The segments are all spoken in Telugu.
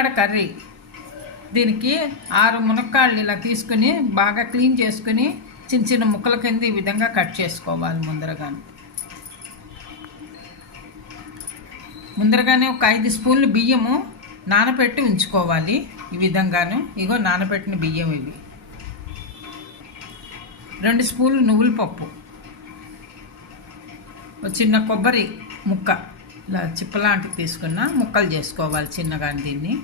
మునక్కాడ కర్రీ. దీనికి ఆరు మునక్కాళ్ళు ఇలా తీసుకుని బాగా క్లీన్ చేసుకుని చిన్న చిన్న ముక్కల కింద ఈ విధంగా కట్ చేసుకోవాలి ముందరగాను. ముందరగానే ఒక ఐదు స్పూన్లు బియ్యము నానబెట్టి ఉంచుకోవాలి ఈ విధంగాను. ఇగో నానబెట్టిన బియ్యం ఇవి. రెండు స్పూన్లు నువ్వుల పప్పు. చిన్న కొబ్బరి ముక్క. ఇలా చిప్పలాంటివి తీసుకున్న ముక్కలు చేసుకోవాలి చిన్నగా దీన్ని.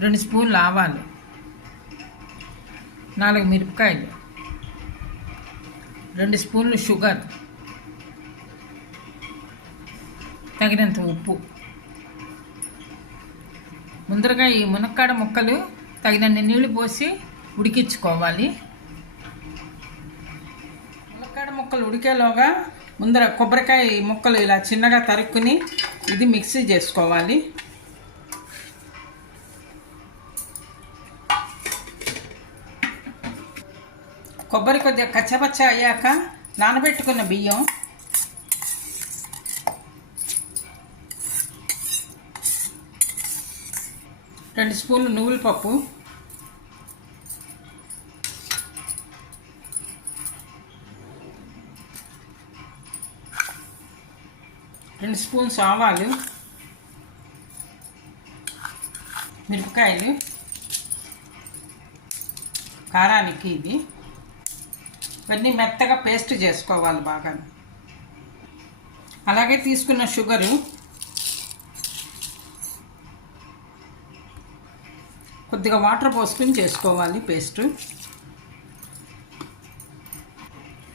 రెండు స్పూన్లు ఆవాలు. నాలుగు మిరపకాయలు. రెండు స్పూన్లు షుగర్. తగినంత ఉప్పు. ముందరగా ఈ మునక్కాడ ముక్కలు తగినన్ని నీళ్ళు పోసి ఉడికించుకోవాలి. మునక్కాడ ముక్కలు ఉడికేలోగా ముందర కొబ్బరికాయ ముక్కలు ఇలా చిన్నగా తరుక్కుని ఇది మిక్సీ చేసుకోవాలి. కొబ్బరి కొద్దిగా కచ్చపచ్చ అయ్యాక నానబెట్టుకున్న బియ్యం. రెండు స్పూన్లు నువ్వుల పప్పు. రెండు స్పూన్స్ ఆవాలు మిరపకాయలు కారానికి ఇది ఇవన్నీ మెత్తగా పేస్ట్ చేసుకోవాలి బాగా. అలాగే తీసుకున్న షుగరు కొద్దిగా వాటర్ పోసుకుని చేసుకోవాలి పేస్ట్.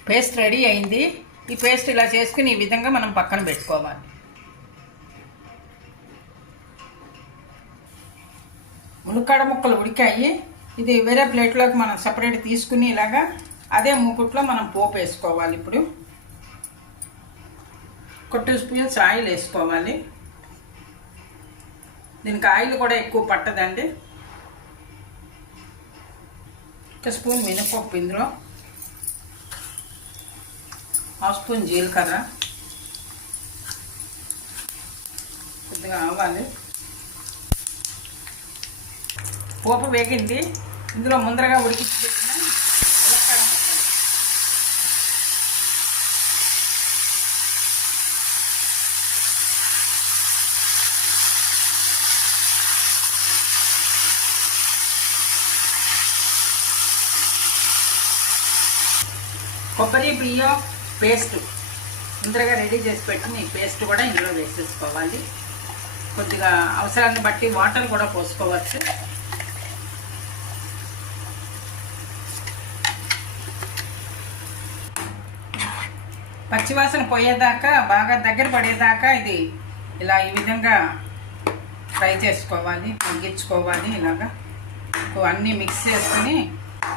పేస్ట్ రెడీ అయింది. ఈ పేస్ట్ ఇలా చేసుకుని ఈ విధంగా మనం పక్కన పెట్టుకోవాలి. మునక్కాడ ముక్కలు ఉడికాయి. ఇది వేరే ప్లేట్లోకి మనం సపరేట్ తీసుకుని ఇలాగా అదే మూకుట్లో మనం పోపు వేసుకోవాలి ఇప్పుడు. కొట్టు స్పూన్స్ ఆయిల్ వేసుకోవాలి. దీనికి ఆయిల్ కూడా ఎక్కువ పట్టదండి. ఒక స్పూన్ మినపప్పు ఇందులో. హాఫ్ స్పూన్ జీలకర్ర. కొద్దిగా ఆవాలి. పోపు వేగింది. ఇందులో ముందరగా ఉడికించి పెట్టిన ములక్కాడ కొబ్బరి బియ్యం పేస్ట్. ముందరగా రెడీ చేసి పెట్టిన ఈ పేస్ట్ కూడా ఇందులో వేసేసుకోవాలి. కొద్దిగా అవసరాన్ని బట్టి వాటర్ కూడా పోసుకోవచ్చు. పచ్చివాసన పోయేదాకా బాగా దగ్గర పడేదాకా ఇది ఇలా ఈ విధంగా ఫ్రై చేసుకోవాలి తగ్గించుకోవాలి ఇలాగా. అన్నీ మిక్స్ చేసుకుని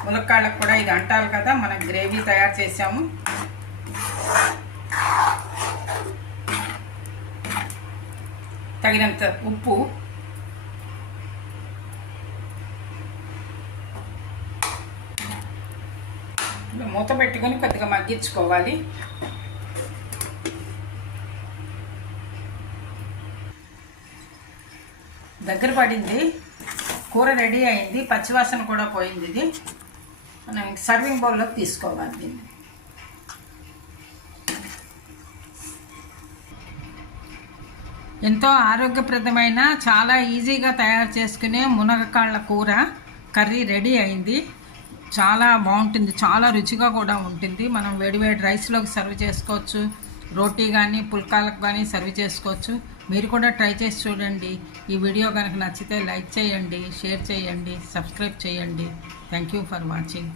ములక్కాళ్ళకు కూడా ఇది అంటారు కదా మనం గ్రేవీ తయారు చేసాము తగినంత ఉప్పు. మూత పెట్టుకొని కొద్దిగా మగ్గించుకోవాలి. దగ్గర పడింది. కూర రెడీ అయింది. పచ్చివాసన కూడా పోయింది ఇది. మనం సర్వింగ్ బౌల్లోకి తీసుకోవాలి దీన్ని. ఎంతో ఆరోగ్యప్రదమైన చాలా ఈజీగా తయారు చేసుకునే మునగకాళ్ళ కూర కర్రీ రెడీ అయింది. చాలా బాగుంటుంది చాలా రుచిగా కూడా ఉంటుంది. మనం వేడివేడి రైస్లోకి సర్వ్ చేసుకోవచ్చు. రోటీ కానీ పుల్కాలకు కానీ సర్వ్ చేసుకోవచ్చు. మీరు కూడా ట్రై చేసి చూడండి. ఈ వీడియో కనుక నచ్చితే లైక్ చేయండి షేర్ చేయండి సబ్స్క్రైబ్ చేయండి. Thank you for watching.